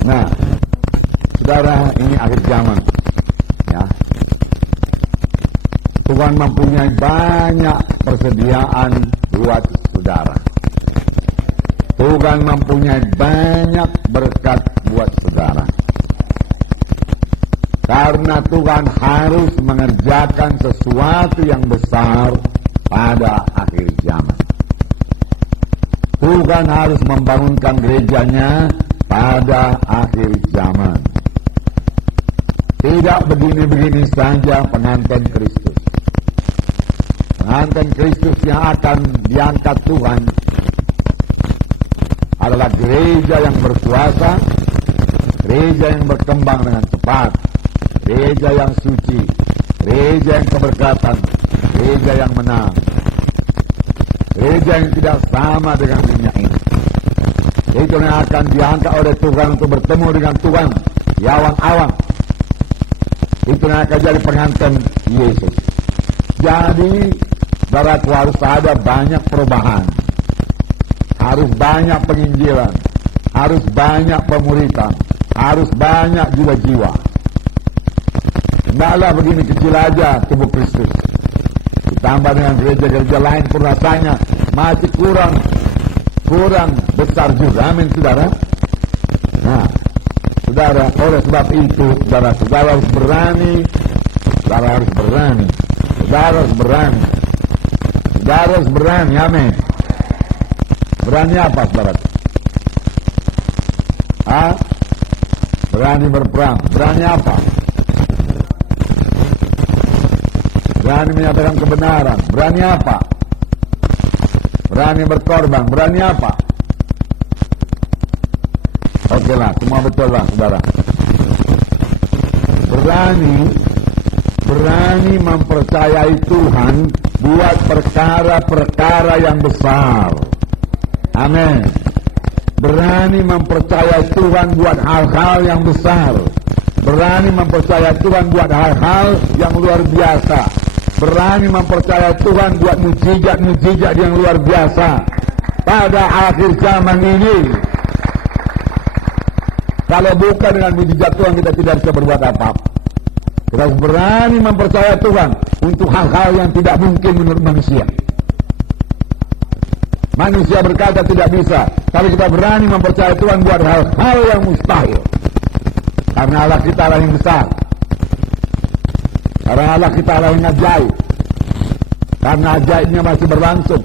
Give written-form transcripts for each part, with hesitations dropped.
Nah, saudara, ini akhir zaman. Ya. Tuhan mempunyai banyak persediaan buat saudara. Tuhan mempunyai banyak berkat buat saudara. Karena Tuhan harus mengerjakan sesuatu yang besar pada akhir zaman. Tuhan harus membangunkan gerejanya pada akhir zaman. Tidak begini-begini saja pengantin Kristus. Pengantin Kristus yang akan diangkat Tuhan adalah gereja yang berkuasa, gereja yang berkembang dengan cepat, gereja yang suci, gereja yang keberkatan, gereja yang menang, gereja yang tidak sama dengan dunia ini. Itu yang akan diangkat oleh Tuhan untuk bertemu dengan Tuhan di awang-awang. Itu yang akan jadi pengantin Yesus. Jadi, saudaraku, harus ada banyak perubahan. Harus banyak penginjilan. Harus banyak pemuritan. Harus banyak jiwa-jiwa. Tidaklah begini kecil aja tubuh Kristus. Ditambah dengan gereja-gereja lain pun rasanya masih kurang besar juga. Amin, saudara. Nah, saudara, oleh sebab itu, saudara harus berani. Saudara harus berani. Saudara harus berani. Saudara harus berani, amin. Berani apa, saudara? Berani berperang. Berani apa? Berani menyatakan kebenaran. Berani apa? Berani berkorban. Berani apa? Oke lah, semua betul lah, saudara. Berani mempercayai Tuhan buat perkara-perkara yang besar. Amin. Berani mempercayai Tuhan buat hal-hal yang besar. Berani mempercayai Tuhan buat hal-hal yang luar biasa. Berani mempercayai Tuhan buat mujizat-mujizat yang luar biasa pada akhir zaman ini. Kalau bukan dengan mujizat Tuhan, kita tidak bisa berbuat apa-apa. Kita harus berani mempercayai Tuhan untuk hal-hal yang tidak mungkin menurut manusia. Manusia berkata tidak bisa, tapi kita berani mempercayai Tuhan buat hal-hal yang mustahil. Karena Allah kita Allah yang besar. Karena Allah kita Allah yang ajaib. Karena ajaibnya masih berlangsung.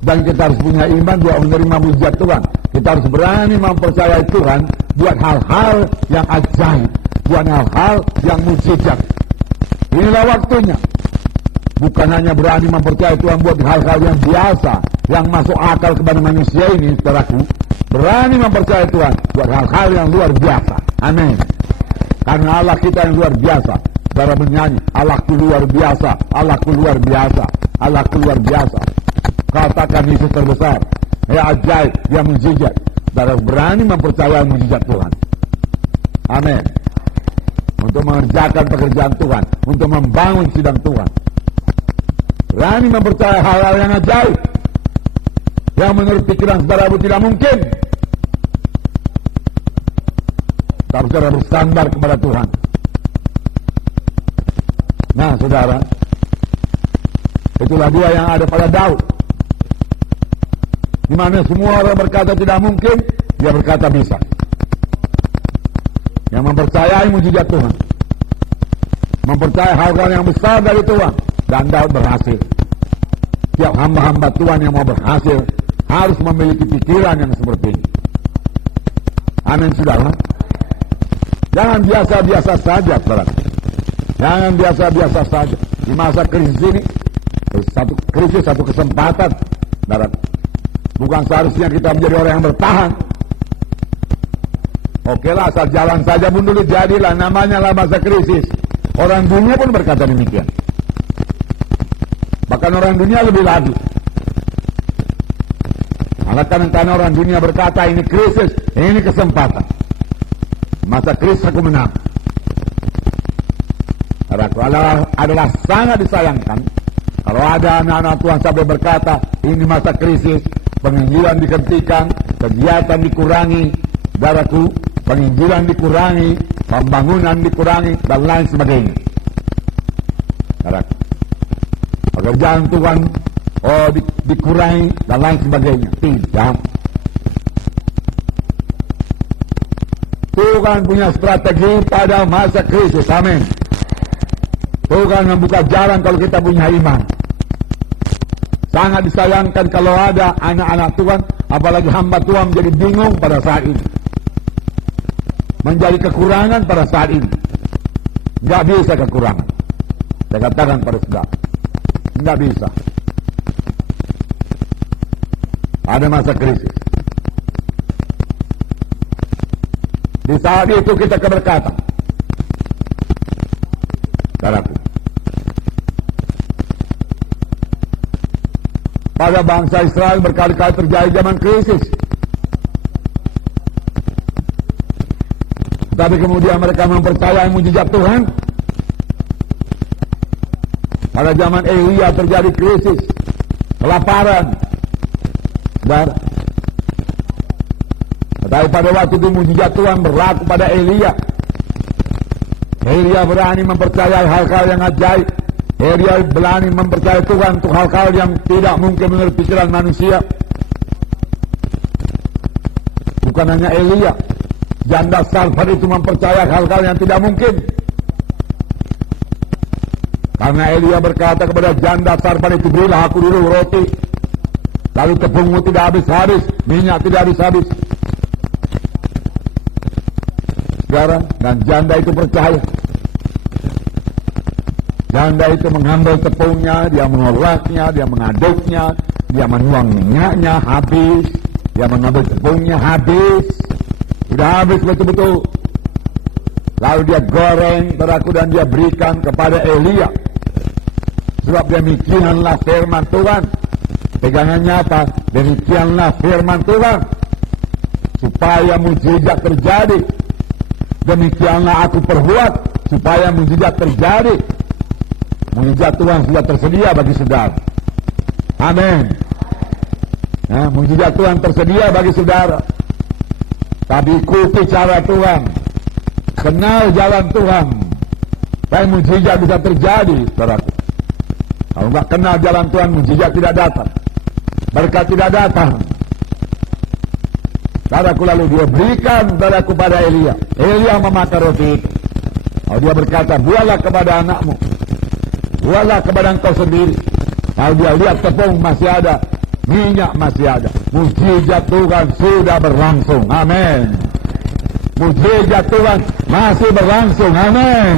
Dan kita harus punya iman buat menerima mujizat Tuhan. Kita harus berani mempercayai Tuhan buat hal-hal yang ajaib. Buat hal-hal yang mujizat. Inilah waktunya. Bukan hanya berani mempercayai Tuhan buat hal-hal yang biasa, yang masuk akal kepada manusia ini, saudaraku. Berani mempercayai Tuhan buat hal-hal yang luar biasa. Amin. Karena Allah kita yang luar biasa. Saudara menyanyi, Allahku luar biasa, Allahku luar biasa, Allahku luar biasa. Katakan Yesus terbesar, ya ajaib, ya mujizat. Saudara berani mempercayai mujizat Tuhan. Amin. Untuk mengerjakan pekerjaan Tuhan, untuk membangun sidang Tuhan. Berani mempercayai hal-hal yang ajaib, yang menurut pikiran saudara tidak mungkin. Tapi saudara bersandar kepada Tuhan. Nah, saudara, itulah dua yang ada pada Daud. Di mana semua orang berkata tidak mungkin, dia berkata bisa. Yang mempercayai mujizat Tuhan, mempercayai hal-hal yang besar dari Tuhan, dan Daud berhasil. Tiap hamba-hamba Tuhan yang mau berhasil harus memiliki pikiran yang seperti ini. Amin, saudara. Jangan biasa-biasa saja, saudara. Jangan biasa-biasa saja. Di masa krisis ini, satu kesempatan, saudara. Bukan seharusnya kita menjadi orang yang bertahan. Oke lah, asal jalan saja pun dulu jadilah, namanya lah masa krisis. Orang dunia pun berkata demikian. Bahkan orang dunia lebih lagi. Malah karena orang dunia berkata ini krisis, ini kesempatan. Masa krisis aku menang. Adalah sangat disayangkan kalau ada anak-anak Tuhan sampai berkata ini masa krisis, penginjilan dihentikan, kegiatan dikurangi. Saudaraku, penginjilan dikurangi, pembangunan dikurangi, dan lain sebagainya. Pekerjaan Tuhan dikurangi dan lain sebagainya. Tidak. Tuhan punya strategi pada masa krisis. Amin. Tuhan membuka jalan kalau kita punya iman. Sangat disayangkan kalau ada anak-anak Tuhan, apalagi hamba Tuhan, menjadi bingung pada saat ini, menjadi kekurangan pada saat ini. Tidak bisa kekurangan. Saya katakan pada saudara, tidak bisa. Ada masa krisis. Di saat itu kita keberkatan. Saudaraku, pada bangsa Israel berkali-kali terjadi zaman krisis. Tapi kemudian mereka mempercayai mujizat Tuhan. Pada zaman Elia terjadi krisis, kelaparan. Tetapi pada waktu itu mujizat Tuhan berlaku pada Elia. Elia berani mempercayai hal-hal yang ajaib. Elia berani mempercayai Tuhan untuk hal-hal yang tidak mungkin menurut pikiran manusia. Bukan hanya Elia, janda Sarfat itu mempercayai hal-hal yang tidak mungkin. Karena Elia berkata kepada janda Sarfat itu, berilah aku dulu roti, lalu tepungmu tidak habis-habis, minyak tidak habis-habis. Sekarang, dan janda itu percaya. Janda itu mengambil tepungnya, dia mengolahnya, dia mengaduknya, dia menuang minyaknya, habis. Dia mengambil tepungnya, habis. Sudah habis betul-betul. Lalu dia goreng, beraku, dan dia berikan kepada Elia. Sebab demikianlah firman Tuhan. Pegangannya apa? Demikianlah firman Tuhan. Supaya mujizat terjadi. Demikianlah aku perbuat supaya mujizat terjadi. Mujizat Tuhan sudah tersedia bagi saudara. Amin. Mujizat Tuhan tersedia bagi saudara. Tapi ikuti cara Tuhan. Kenal jalan Tuhan. Supaya mujizat bisa terjadi, saudaraku. Kalau tidak kenal jalan Tuhan, mujizat tidak datang. Berkat tidak datang. Saudaraku, lalu dia berikan saudaraku pada Elia. Elia memakan roti itu. Lalu dia berkata, buatlah kepada anakmu. Buatlah kepada engkau sendiri. Lalu dia lihat tepung masih ada, minyak masih ada. Mujizat Tuhan sudah berlangsung. Amin. Mujizat Tuhan masih berlangsung. Amin.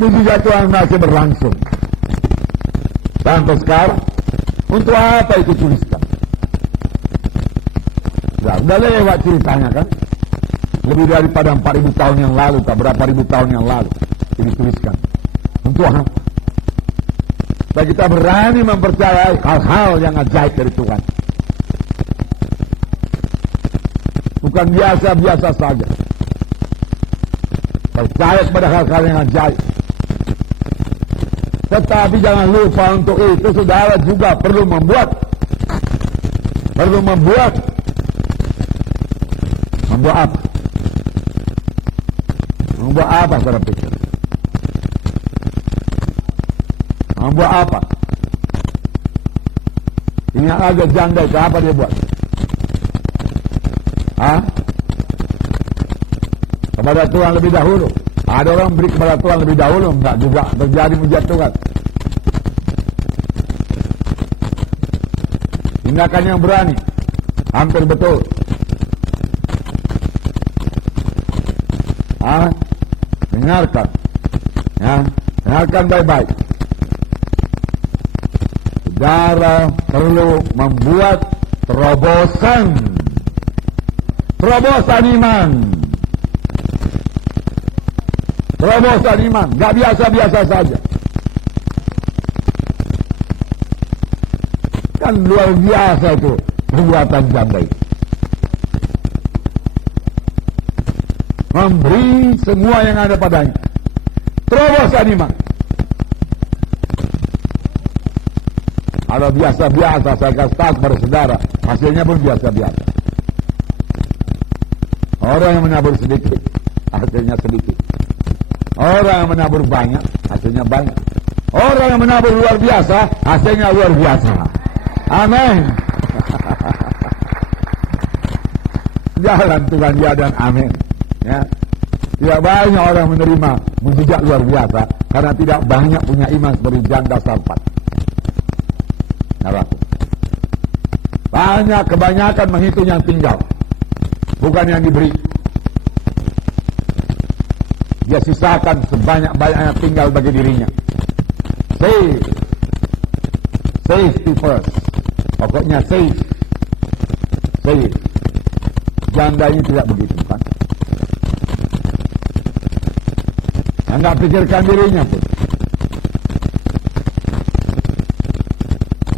Mujizat Tuhan masih berlangsung. Sampai sekarang, untuk apa itu tuliskan? Sudah lewat ceritanya kan? Lebih daripada 4.000 tahun yang lalu, tak berapa ribu tahun yang lalu ini tuliskan. Untuk apa? Dan kita berani mempercayai hal-hal yang ajaib dari Tuhan. Bukan biasa-biasa saja. Percaya kepada hal-hal yang ajaib. Tetapi jangan lupa untuk itu saudara juga perlu membuat apa? Membuat apa saudara pikir? Membuat apa? Ingat aja janda itu apa dia buat? Kepada Tuhan lebih dahulu. Ada orang beri kepada Tuhan lebih dahulu, enggak juga terjadi mujizat Tuhan. Tindakan yang berani, hampir betul. Dengarkan, dengarkan baik-baik. Saudara perlu membuat terobosan iman. Terobosan iman, gak biasa-biasa saja. Kan luar biasa itu perbuatan janda itu. Memberi semua yang ada padanya. Terobosan iman. Kalau biasa-biasa saya kasih tahu kepada saudara, hasilnya pun biasa-biasa. Orang yang menabur sedikit, hasilnya sedikit. Orang yang menabur banyak, hasilnya banyak. Orang yang menabur luar biasa, hasilnya luar biasa. Amin. Jalan Tuhan dia dan amin. Ya. Tidak banyak orang menerima mujizat luar biasa karena tidak banyak punya iman seperti janda Sarfat. Naraku. Kebanyakan menghitung yang tinggal, bukan yang diberi. Dia sisakan sebanyak-banyaknya tinggal bagi dirinya. Safety first. Pokoknya save. Janda ini tidak begitu kan? Anda pikirkan dirinya pun.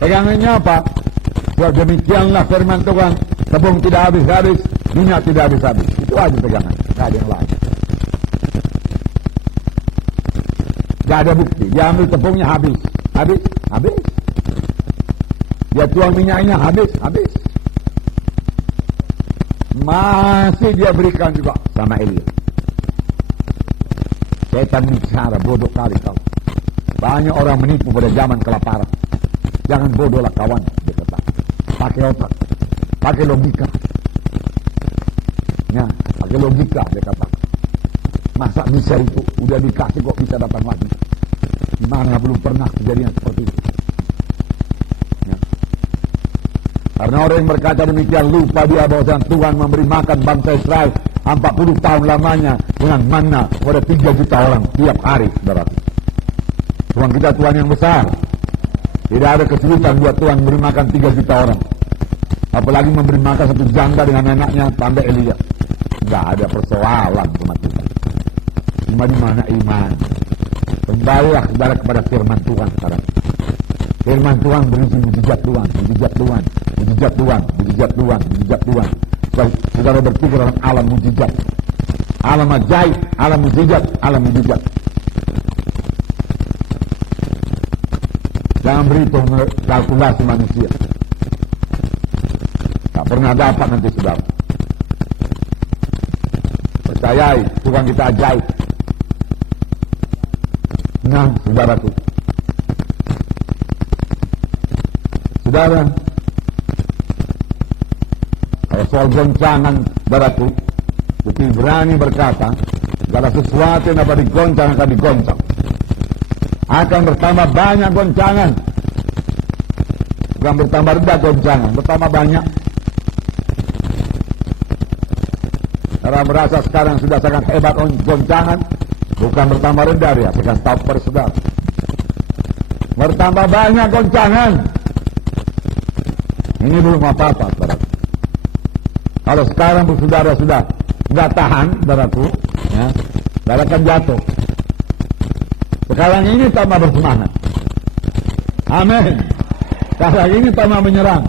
Pegangannya apa? Sebab demikianlah firman Tuhan, tepung tidak habis-habis, minyak tidak habis-habis. Itu aja pegangan, tidak ada yang lain. Tidak ada bukti. Dia ambil tepungnya habis. Dia tuang minyaknya habis. Masih dia berikan juga sama Elia. Setan bicara, bodoh kali kau. Banyak orang menipu pada zaman kelaparan. Jangan bodohlah kawan, dia kata. Pakai otak, pakai logika. Ya, pakai logika, dia kata. Masa bisa itu? Udah dikasih kok bisa datang lagi? Mana belum pernah kejadian seperti itu. Ya. Karena orang yang berkata demikian lupa dia bahwa Tuhan memberi makan bangsa Israel 40 tahun lamanya dengan manna kepada 3 juta orang tiap hari, saudara. Tuhan kita Tuhan yang besar. Tidak ada kesulitan buat Tuhan memberi makan 3 juta orang. Apalagi memberi makan satu janda dengan anaknya tanda Elia. Tidak ada persoalan umat Tuhan. Cuma di mana iman. Kembalilah saudara kepada firman Tuhan sekarang. Firman Tuhan berisi mujizat Tuhan. Saudara berpikir dalam alam mujizat, alam ajaib, alam mujizat. Jangan berhitung kalkulasi manusia. Tak pernah dapat nanti saudara. Percayai Tuhan kita ajaib. Nah, saudaraku. Saudara, kalau soal goncangan, saudaraku, Bukti berani berkata, segala sesuatu yang dapat digoncang akan digoncang. Akan bertambah banyak goncangan. Bukan bertambah rendah goncangan, bertambah banyak. Karena merasa sekarang sudah sangat hebat goncangan, bukan bertambah rendah dia, saya kasih tahu kepada saudara. Bertambah banyak goncangan. Ini belum apa-apa, saudara. Kalau sekarang saudara sudah nggak tahan, saudaraku, ya, saudara akan jatuh. Sekarang ini tambah bersemangat. Amin. Sekarang ini tambah menyerang.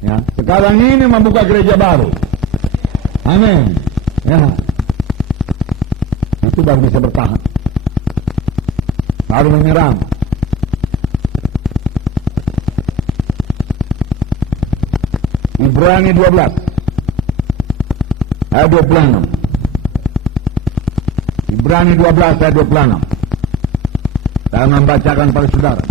Ya, sekarang ini membuka gereja baru. Amin. Ya, itu baru bisa bertahan. Baru menyerang. Ibrani 12 ayat 26. Ibrani 12 ayat 26. Saya membacakan pada saudara.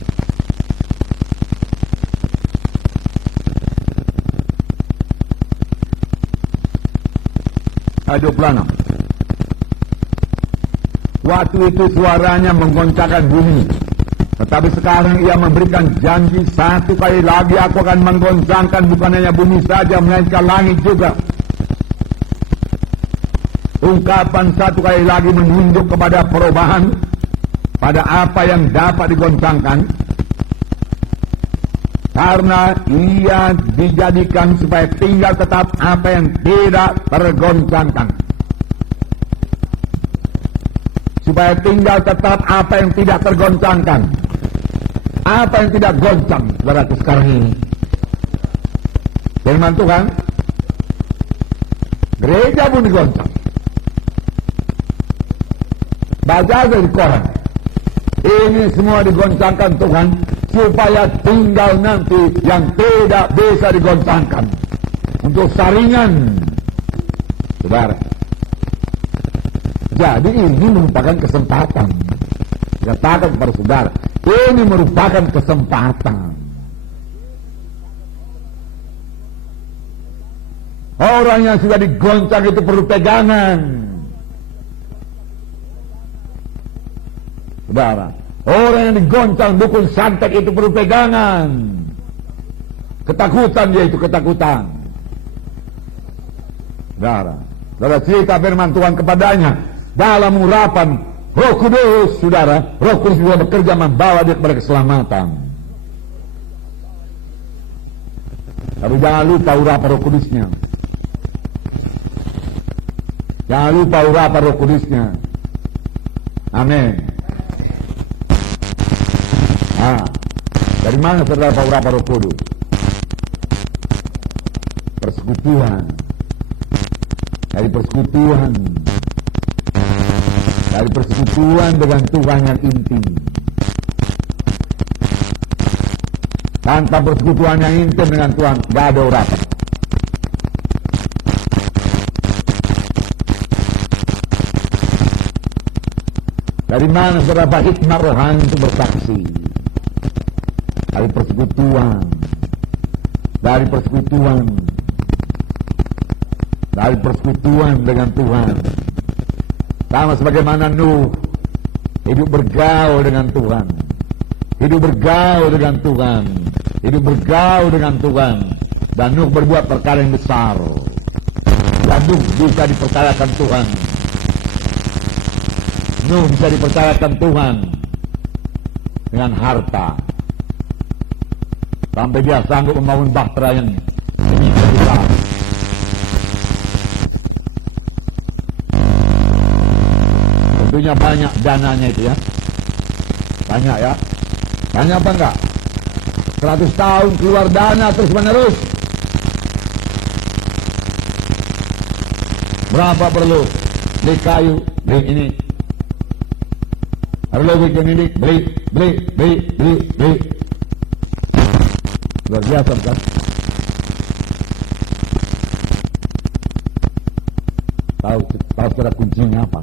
Ayat 26. Waktu itu suaranya menggoncangkan bumi. Tetapi sekarang ia memberikan janji, satu kali lagi aku akan menggoncangkan bukan hanya bumi saja, melainkan langit juga. Ungkapan satu kali lagi menunjuk kepada perubahan pada apa yang dapat digoncangkan. Karena ia dijadikan supaya tinggal tetap apa yang tidak tergoncangkan. Supaya tinggal tetap apa yang tidak tergoncangkan. Apa yang tidak goncang, saudaraku sekarang ini? Firman Tuhan, gereja pun digoncang. Baca aja di koran. Ini semua digoncangkan Tuhan supaya tinggal nanti yang tidak bisa digoncangkan. Untuk saringan Saudara. Jadi ini merupakan kesempatan. Katakan kepada saudara, ini merupakan kesempatan. Orang yang sudah digoncang itu perlu pegangan. Saudara, orang yang digoncang dukun santet itu perlu pegangan. Ketakutan dia itu, ketakutan. Saudara, cerita firman Tuhan kepadanya dalam urapan Roh Kudus, saudara. Roh Kudus juga bekerja membawa dia kepada keselamatan. Tapi jangan lupa urapan Roh Kudusnya. Jangan lupa urapan Roh Kudusnya. Amin. Dari mana saudara urapan Roh Kudus? Persekutuan. Dari persekutuan. Dari persekutuan dengan Tuhan yang intim. Tanpa persekutuan yang intim dengan Tuhan, tidak ada urapan. Dari mana saudara hikmat rohani itu bersaksi? Dari persekutuan. Dari persekutuan. Dari persekutuan dengan Tuhan. Sama sebagaimana Nuh hidup bergaul dengan Tuhan. Hidup bergaul dengan Tuhan. Hidup bergaul dengan Tuhan. Dan Nuh berbuat perkara yang besar. Dan Nuh bisa dipercayakan Tuhan. Nuh bisa dipercayakan Tuhan dengan harta. Sampai dia sanggup membangun bahtera yang demikian besar. Tentunya banyak dananya itu ya. Banyak ya. Banyak apa enggak? 100 tahun keluar dana terus menerus. Berapa perlu? Beli kayu, beli ini. Perlu bikin ini, beli. Luar biasa kan? Tahu saudara kuncinya apa?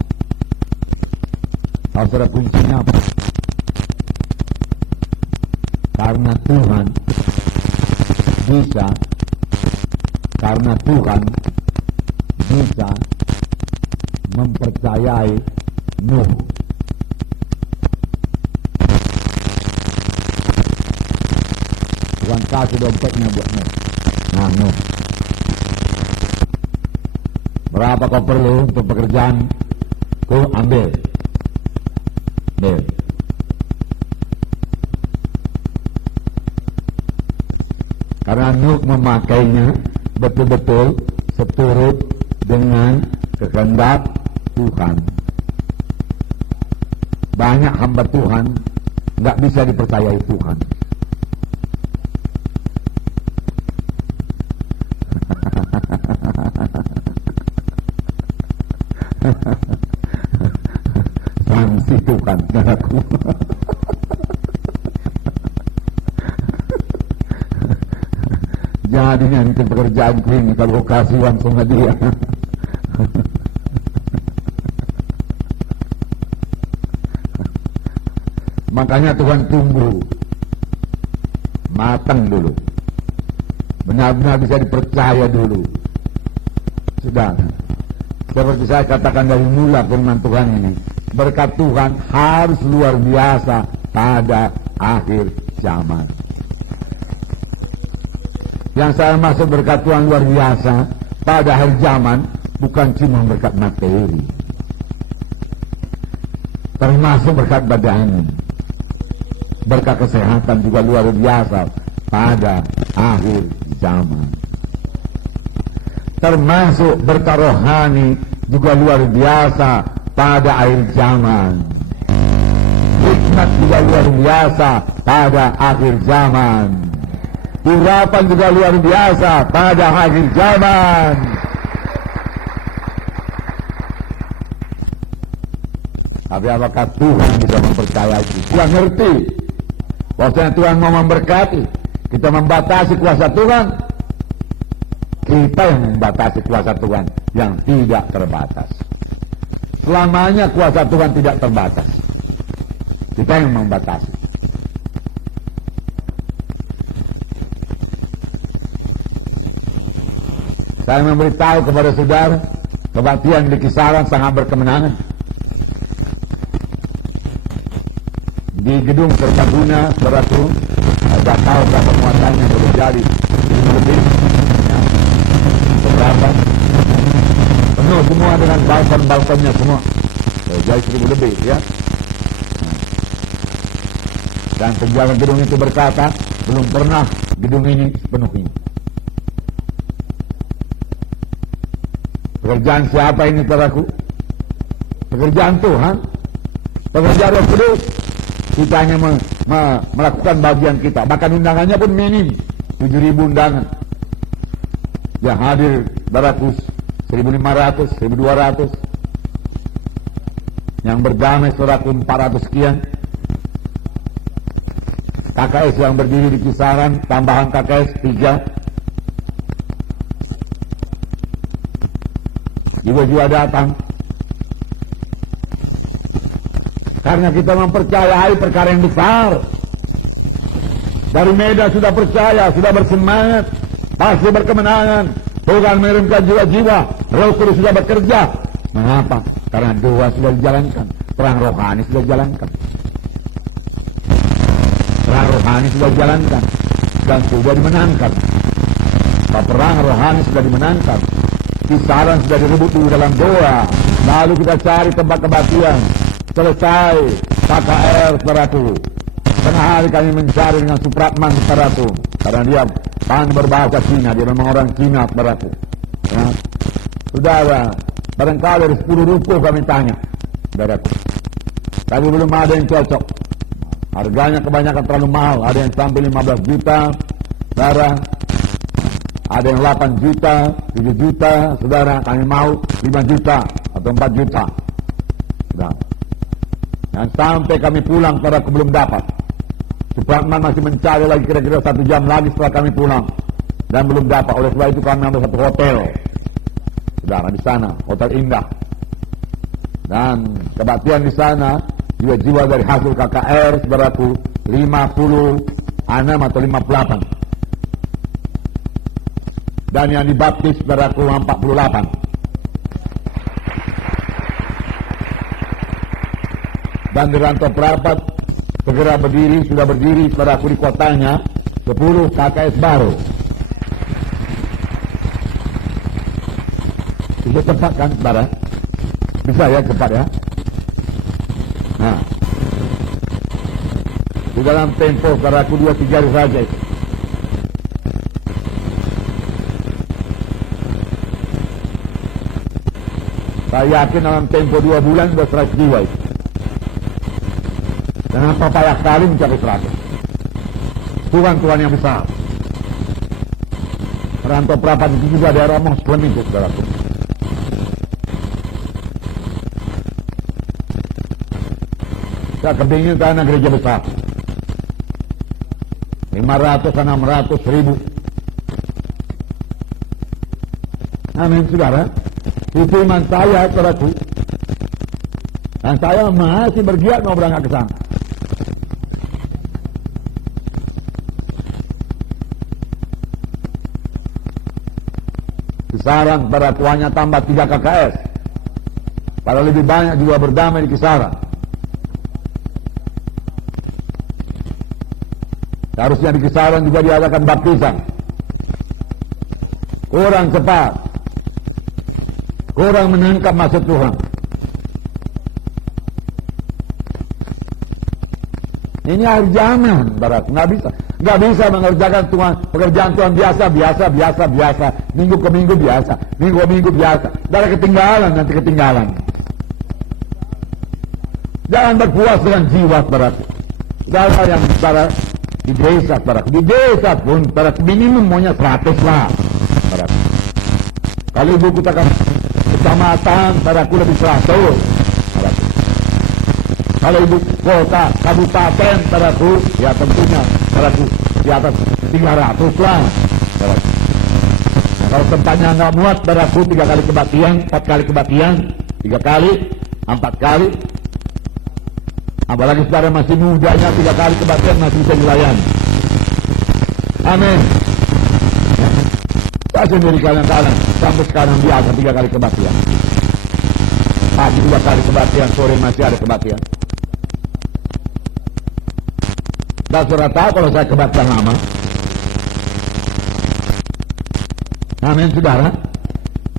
Tahu saudara kuncinya apa? Karena Tuhan bisa mempercayai Nuh. Tuhan kasih dompetnya buat Nuh. Nah, Nuh, berapa kau perlu untuk pekerjaan? Ku ambil. Karena Nuh memakainya betul-betul seturut dengan kehendak Tuhan. Banyak hamba Tuhan nggak bisa dipercayai Tuhan. Sanksi Tuhan, aku. Jadi nanti pekerjaanku ini kalau kasih uang sama dia. Makanya Tuhan tunggu matang dulu, benar-benar bisa dipercaya dulu. Sudah, seperti saya katakan dari mula firman Tuhan ini, berkat Tuhan harus luar biasa pada akhir zaman. Yang saya maksud berkat Tuhan luar biasa pada akhir zaman bukan cuma berkat materi, termasuk berkat badan, berkat kesehatan juga luar biasa pada akhir zaman. Termasuk berkat rohani juga luar biasa pada akhir zaman. Hikmat juga luar biasa pada akhir zaman. Urapan juga luar biasa pada akhir zaman. Tapi apakah Tuhan bisa mempercayai itu? Tuhan ngerti bahwasanya Tuhan mau memberkati. Kita membatasi kuasa Tuhan. Kita yang membatasi kuasa Tuhan yang tidak terbatas. Selamanya kuasa Tuhan tidak terbatas. Kita yang membatasi. Saya memberitahu kepada saudara, kebaktian di Kisaran sangat berkemenangan. Di gedung Serbaguna, saudaraku, ada tahu berapa muatannya boleh jadi lebih, ya, beberapa penuh semua dengan balkon-balkonnya semua, jadi 1.000 lebih, ya. Dan penjual gedung itu berkata, belum pernah gedung ini sepenuhnya. Pekerjaan siapa ini, saudaraku? Pekerjaan Tuhan, pekerjaan Roh Kudus. Kita hanya melakukan bagian kita. Bahkan undangannya pun minim, 7.000 undangan. Yang hadir, saudaraku, 1.500, 1.200. Yang berdamai, saudaraku, 400 sekian. KKS yang berdiri di Kisaran, tambahan KKS 3. Jiwa-jiwa datang. Karena kita mempercayai perkara yang besar. Dari Medan sudah percaya, sudah bersemangat, pasti berkemenangan. Tuhan mengirimkan jiwa-jiwa, Roh Kudus sudah bekerja. Mengapa? Karena doa sudah dijalankan, perang rohani sudah dijalankan. Perang rohani sudah dijalankan dan sudah dimenangkan. Perang rohani sudah dimenangkan. Kisaran sudah direbut dulu dalam doa. Lalu kita cari tempat kebaktian. Selesai KKR, saudaraku. Tengah hari kami mencari dengan Supratman, saudaraku. Karena dia pandai berbahasa Cina. Dia memang orang Cina, saudaraku. Ya. Saudara, barangkali dari 10 ruko kami tanya, saudaraku. Tapi belum ada yang cocok. Harganya kebanyakan terlalu mahal. Ada yang sampai 15 juta, saudara. Ada yang 8 juta, 7 juta, saudara. Kami mau 5 juta atau 4 juta. Saudara. Dan sampai kami pulang, saudaraku, belum dapat. Supratman masih mencari lagi kira-kira 1 jam lagi setelah kami pulang. Dan belum dapat. Oleh sebab itu kami ambil satu hotel. Saudara, di sana. Hotel Indah. Dan kebaktian di sana, jiwa-jiwa dari hasil KKR, saudaraku, 56 atau 58. Dan yang dibaptis, saudaraku, 48. Dan di Rantau Perapat segera berdiri, sudah berdiri, saudaraku, di kotanya 10 KKS baru. Bisa cepat kan, saudara? Bisa ya, cepat ya. Nah, di dalam tempo, saudaraku, 2-3 hari saja. Saya yakin dalam tempo 2 bulan sudah 100 jiwa itu. Kenapa payah kali mencapai 100? Tuhan yang besar. Rantau Perapat itu juga daerah Muslim itu, saudaraku. Saya kepingin karena gereja besar. 500, 600, 1000. Amin, saudara. Itu iman saya, saudaraku. Dan saya masih bergiat mau berangkat ke sana. Kisaran, saudaraku, hanya tambah 3 KKS. Padahal lebih banyak juga berdamai di Kisaran. Harusnya di Kisaran juga diadakan baptisan. Kurang cepat. Kurang menangkap maksud Tuhan. Ini akhir zaman, saudaraku. Nggak bisa mengerjakan Tuhan, pekerjaan Tuhan biasa. Minggu ke minggu biasa. Minggu ke minggu biasa. Dari ketinggalan, nanti ketinggalan. Jangan berpuas dengan jiwa, saudaraku. Saudara yang saudara di desa, saudaraku. Di desa pun, saudaraku, minimum maunya 100 lah, saudaraku. Kalau ibu katakan kecamatan, saudaraku, lebih 100, saudaraku. Kalau ibu kota, kabupaten, saudaraku, ya tentunya, saudaraku, di atas 300 lah, saudaraku. Nah, Kalau tempatnya nggak muat, saudaraku, 3 kali kebaktian, 4 kali kebaktian, 3 kali, 4 kali. Apalagi saudara masih mudanya, 3 kali kebaktian masih bisa dilayani. Amin. Saya sendiri kadang-kadang sampai sekarang biasa 3 kali kebaktian. Pagi 2 kali kebaktian, sore masih ada kebaktian. Dan saudara tahu kalau saya kebaktian lama. Amin, saudara.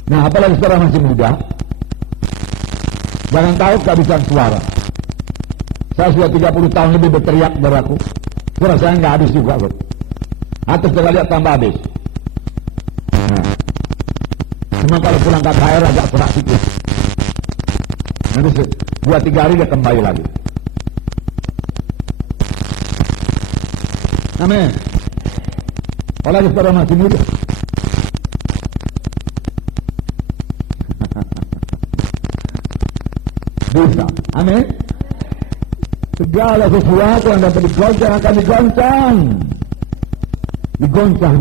Nah, apalagi saudara masih muda, jangan tahu kehabisan suara. Saya sudah 30 tahun lebih berteriak, saudaraku. Suara saya nggak habis juga, loh. Atau saudara lihat tambah habis. Nah, cuma kalau pulang ke KR agak serak sedikit. Nanti 2-3 hari dia kembali lagi. Amin. Apalagi saudara masih muda. Bisa. Amin. Segala sesuatu yang dapat digoncang akan digoncang. Digoncang.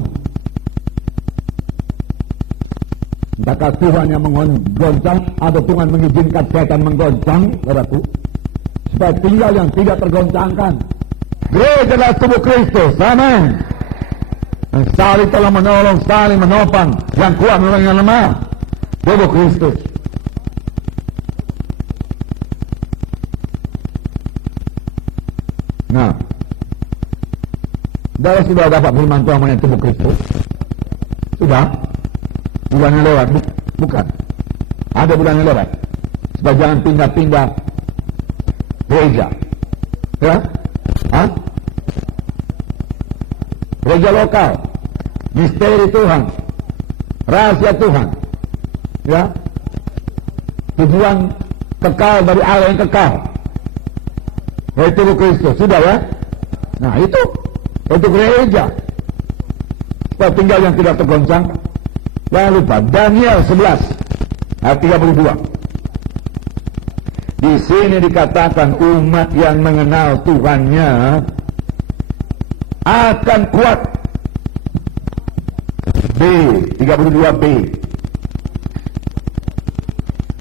Entahkah Tuhan yang menggoncang atau Tuhan mengizinkan setan menggoncang, saudaraku, supaya tinggal yang tidak tergoncangkan. Gereja adalah tubuh Kristus. Amin. Saling telah menolong, saling menopang, yang kuat menolong yang lemah. Tubuh Kristus. Nah, saudara sudah dapat firman Tuhan mengenai tubuh Kristus? Sudah? Bulannya lewat? Bukan. Ada bulannya lewat. Supaya jangan pindah-pindah gereja. Ya? Hah? Gereja lokal. Misteri Tuhan. Rahasia Tuhan. Ya? Tujuan kekal dari Allah yang kekal. Yaitu tubuh Kristus. Sudah ya? Nah itu untuk gereja. Supaya tinggal yang tidak tergoncang. Jangan lupa Daniel 11 ayat 32. Di sini dikatakan umat yang mengenal Tuhannya akan kuat. B 32b.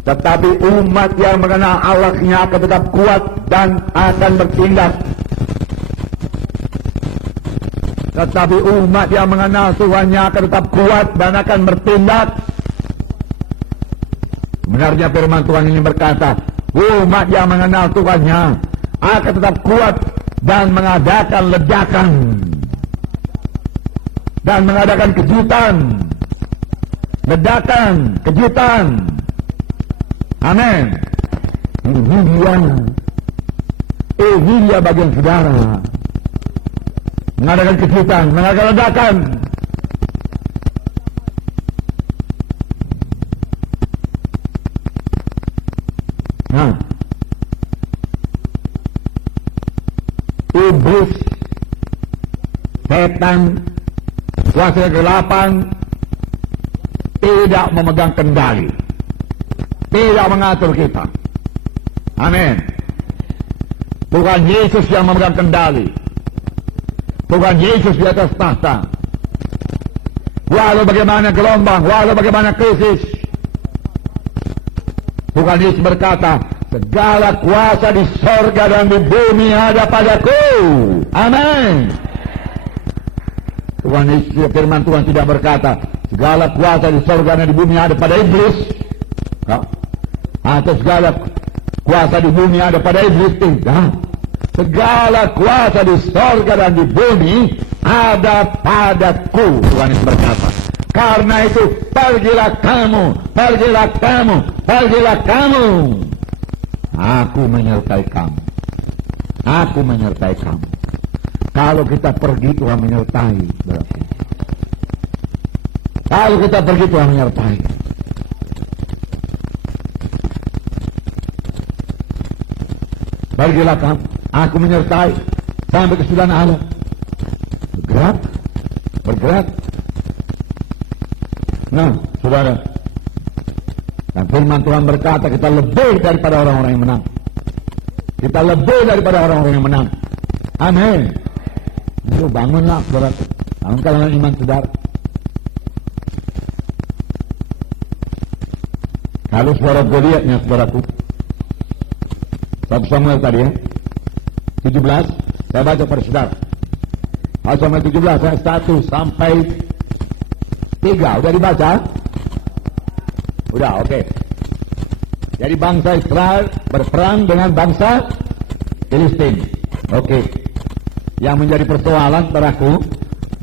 Tetapi umat yang mengenal Allahnya akan tetap kuat dan akan bertindak. Tetapi umat yang mengenal Tuhannya akan tetap kuat dan akan bertindak. Benarnya firman Tuhan ini berkata, umat yang mengenal Tuhannya akan tetap kuat dan mengadakan ledakan dan mengadakan kejutan. Ledakan, kejutan. Amin. Ini dia bagian saudara. Mengadakan kejutan, mengadakan ledakan. Nah, iblis, setan, kuasa kegelapan tidak memegang kendali, tidak mengatur kita. Amin. Tuhan Yesus yang memegang kendali. Tuhan Yesus di atas tahta. Walau bagaimana gelombang, walau bagaimana krisis, Tuhan Yesus berkata, segala kuasa di sorga dan di bumi ada padaku. Amin. Tuhan Yesus, firman Tuhan tidak berkata, segala kuasa di sorga dan di bumi ada pada iblis. Atau segala kuasa di bumi ada pada iblis. Tidak. Segala kuasa di sorga dan di bumi ada padaku, Tuhan Yesus berkata. Karena itu pergilah kamu, pergilah kamu, pergilah kamu. Aku menyertai kamu. Aku menyertai kamu. Kalau kita pergi, Tuhan menyertai. Berarti. Kalau kita pergi, Tuhan menyertai. Pergilah kamu. Aku menyertai sampai kesudahan Allah. Bergerak, bergerak. Nah, saudara, dan firman Tuhan berkata kita lebih daripada orang-orang yang menang. Kita lebih daripada orang-orang yang menang. Amin. Itu bangunlah, saudara. Bangunkan iman saudara. Kalau suara Goliatnya, saudaraku. 1 Samuel tadi ya. 17, saya baca pada saudara. 1 Samuel 17, ayat 1 sampai 3. Udah dibaca? Udah, oke. Jadi bangsa Israel berperang dengan bangsa Filistin. Oke. Yang menjadi persoalan, saudaraku,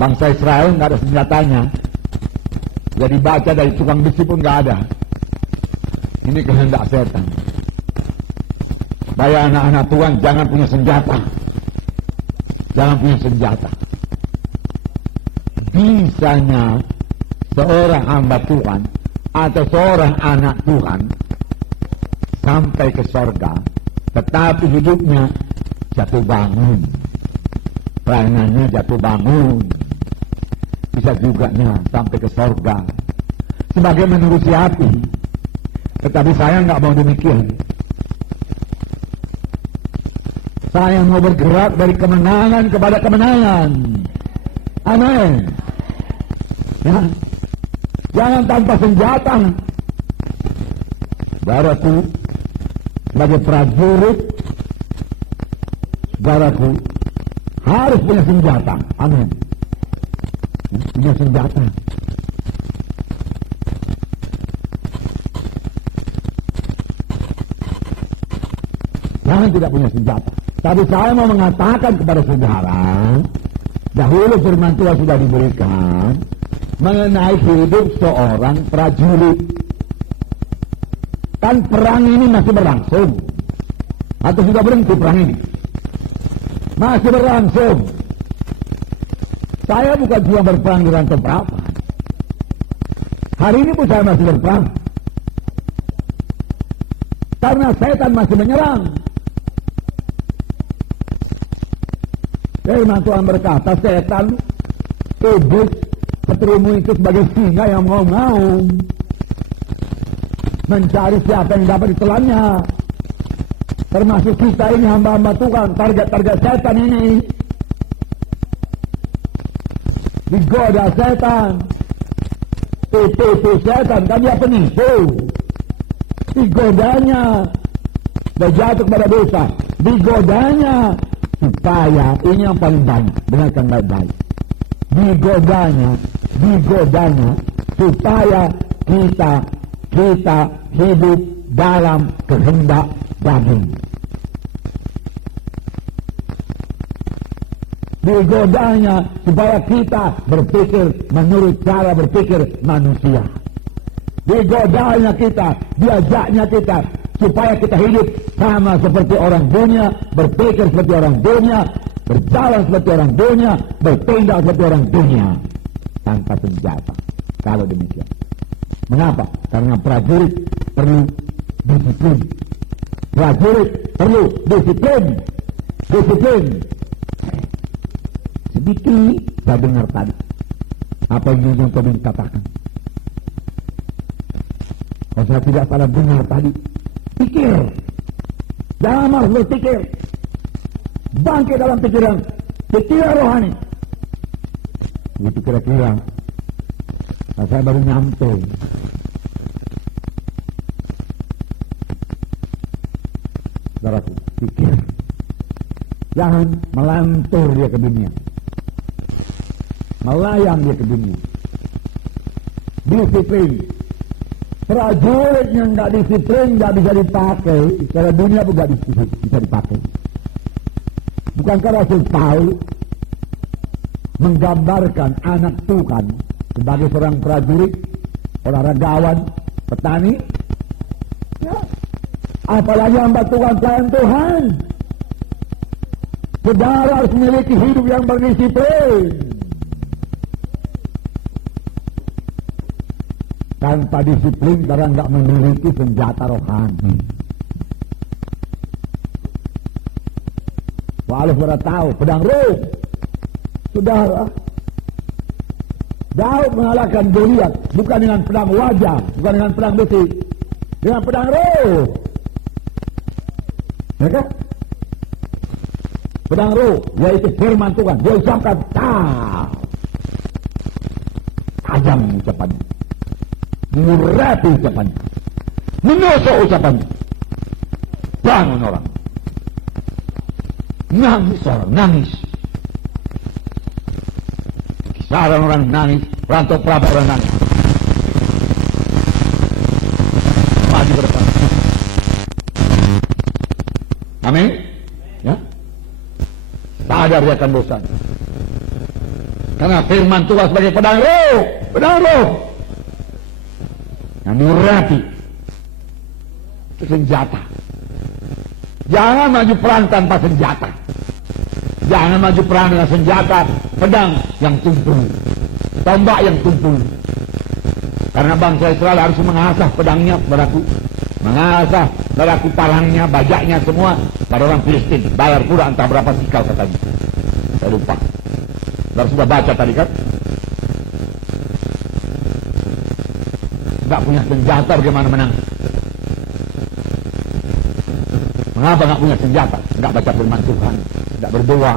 bangsa Israel nggak ada senjatanya. Jadi baca dari tukang besi pun nggak ada. Ini kehendak setan. Supaya anak-anak Tuhan jangan punya senjata. Jangan punya senjata. Bisanya seorang hamba Tuhan atau seorang anak Tuhan sampai ke sorga, tetapi hidupnya jatuh bangun. Pelayanannya jatuh bangun. Bisa juga sampai ke sorga sebagai menerusi hati. Tetapi saya nggak mau demikian. Saya mau bergerak dari kemenangan kepada kemenangan. Amin. Ya. Jangan tanpa senjata. Saudaraku, sebagai prajurit, saudaraku harus punya senjata. Amin. Punya senjata. Jangan tidak punya senjata. Tapi saya mau mengatakan kepada saudara, dahulu firman Tuhan sudah diberikan mengenai hidup seorang prajurit. Kan perang ini masih berlangsung. Atau sudah berhenti perang ini? Masih berlangsung. Saya bukan cuma berperang dengan berapa. Hari ini pun saya masih berperang. Karena setan masih menyerang. Firman Tuhan berkata, setan, iblis, seterumu itu sebagai singa yang mau-mau mencari siapa yang dapat ditelannya. Termasuk kita ini hamba-hamba Tuhan, target-target setan ini. Digoda setan, itu setan, kan dia penipu. Digodanya, dan jatuh kepada dosa. Digodanya, supaya ini yang paling banyak, dengarkan baik-baik. Digodanya, supaya kita hidup dalam kehendak daging. Digodanya supaya kita berpikir menurut cara berpikir manusia. Digodanya kita, diajaknya kita supaya kita hidup sama seperti orang dunia, berpikir seperti orang dunia, berjalan seperti orang dunia, bertindak seperti orang dunia, tanpa senjata. Kalau demikian, mengapa? Karena prajurit perlu disiplin. Prajurit perlu disiplin. Sedikit saya dengar tadi apa yang kau katakan. Kalau saya tidak salah dengar tadi, pikir, jangan malas berpikir, bangkit dalam pikiran rohani. Itu kira-kira. Nah, saya baru nyampe. Saudaraku, pikir, jangan melantur dia ke dunia, melayang dia ke dunia. Disiplin. Prajurit yang nggak disiplin nggak bisa dipakai. Karena dunia pun nggak bisa dipakai. Bukankah Rasul Paulus menggambarkan anak Tuhan sebagai seorang prajurit, olahragawan, petani? Ya. Apalagi hamba Tuhan, pelayan Tuhan. Saudara harus memiliki hidup yang berdisiplin. Tanpa disiplin, karena nggak memiliki senjata rohani. Walau sudah tahu, pedang roh. Saudara, Daud mengalahkan Goliat bukan dengan pedang wajah, bukan dengan pedang besi, dengan pedang roh. Ya kan? Pedang roh, yaitu firman Tuhan. Dia ucapkan, tajam ucapannya. Murati ucapannya. menusuk ucapannya. Bangun orang. Nangis orang, nangis. Kisaran orang nangis, Rantau Praba orang nangis. Maju ke depan. Amin. Ya. Sadar dia akan dosa. Karena firman Tuhan sebagai pedang roh, yang nurati itu senjata. Jangan maju perang tanpa senjata. Jangan maju perang dengan senjata pedang yang tumpul, tombak yang tumpul. Karena bangsa Israel harus mengasah pedangnya padaku, mengasah padaku parangnya, bajaknya semua pada orang Filistin. Bayar pula entah berapa sikal katanya. Saya lupa. Baru sudah baca tadi kan? Gak punya senjata bagaimana menang? Mengapa gak punya senjata? Gak baca firman Tuhan, gak berdoa,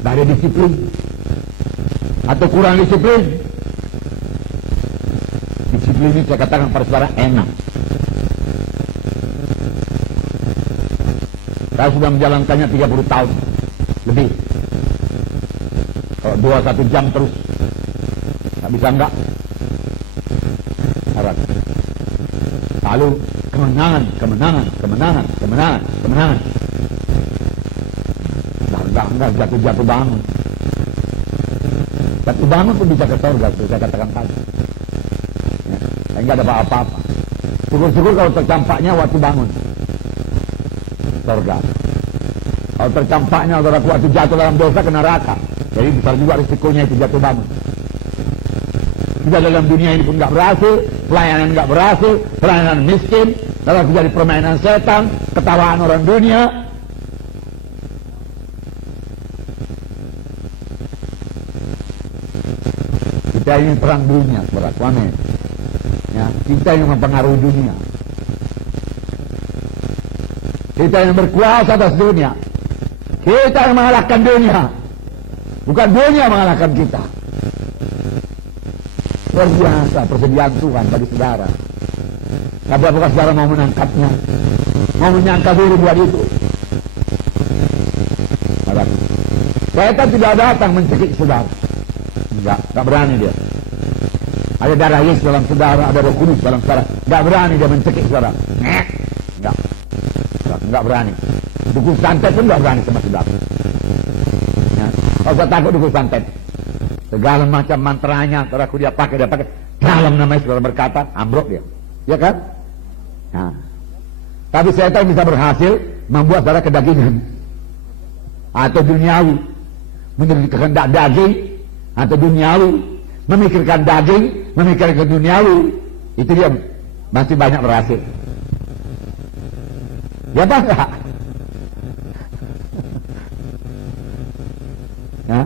gak ada disiplin, atau kurang disiplin. Disiplin ini saya katakan pada saudara enak. Saya sudah menjalankannya 30 tahun lebih. Kalau 21 jam terus, tak bisa enggak. Harap. Lalu kemenangan. Enggak jatuh bangun. Jatuh bangun pun bisa ke surga, saya katakan tadi. Ya, enggak ada apa-apa. Syukur-syukur kalau tercampaknya waktu bangun. Surga. Kalau tercampaknya waktu jatuh dalam dosa ke neraka. Jadi besar juga risikonya itu jatuh bangun. Kita dalam dunia ini pun nggak berhasil, pelayanan nggak berhasil, pelayanan miskin, lalu jadi permainan setan, ketawaan orang dunia. Kita ingin perang dunia, saudara, amin. Ya, kita yang mempengaruhi dunia. Kita yang berkuasa atas dunia. Kita yang mengalahkan dunia. Bukan dunia mengalahkan kita. Luar biasa persediaan Tuhan bagi saudara. Tapi apakah saudara mau menangkapnya? Mau menyangka dulu buat itu? Setan tidak datang mencekik saudara. Enggak berani dia. Ada darah Yesus dalam saudara, ada Roh Kudus dalam saudara. Enggak berani dia mencekik saudara. Enggak berani. Dukun santet pun enggak berani sama saudara. Ya. Kalau saya takut dukun santet. Segala macam mantranya, saudaraku dia pakai. Dalam namanya saudara berkata, ambruk dia. Ya kan? Nah. Tapi setan bisa berhasil membuat saudara kedagingan. Atau duniawi. Menjadi kehendak daging. Atau duniawi. Memikirkan daging, memikirkan duniawi. Itu dia masih banyak berhasil. Ya apa enggak? Ya?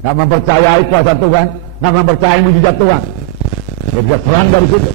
Nggak mempercayai kuasa Tuhan, nggak mempercayai mujizat Tuhan. Dia bisa serang dari situ.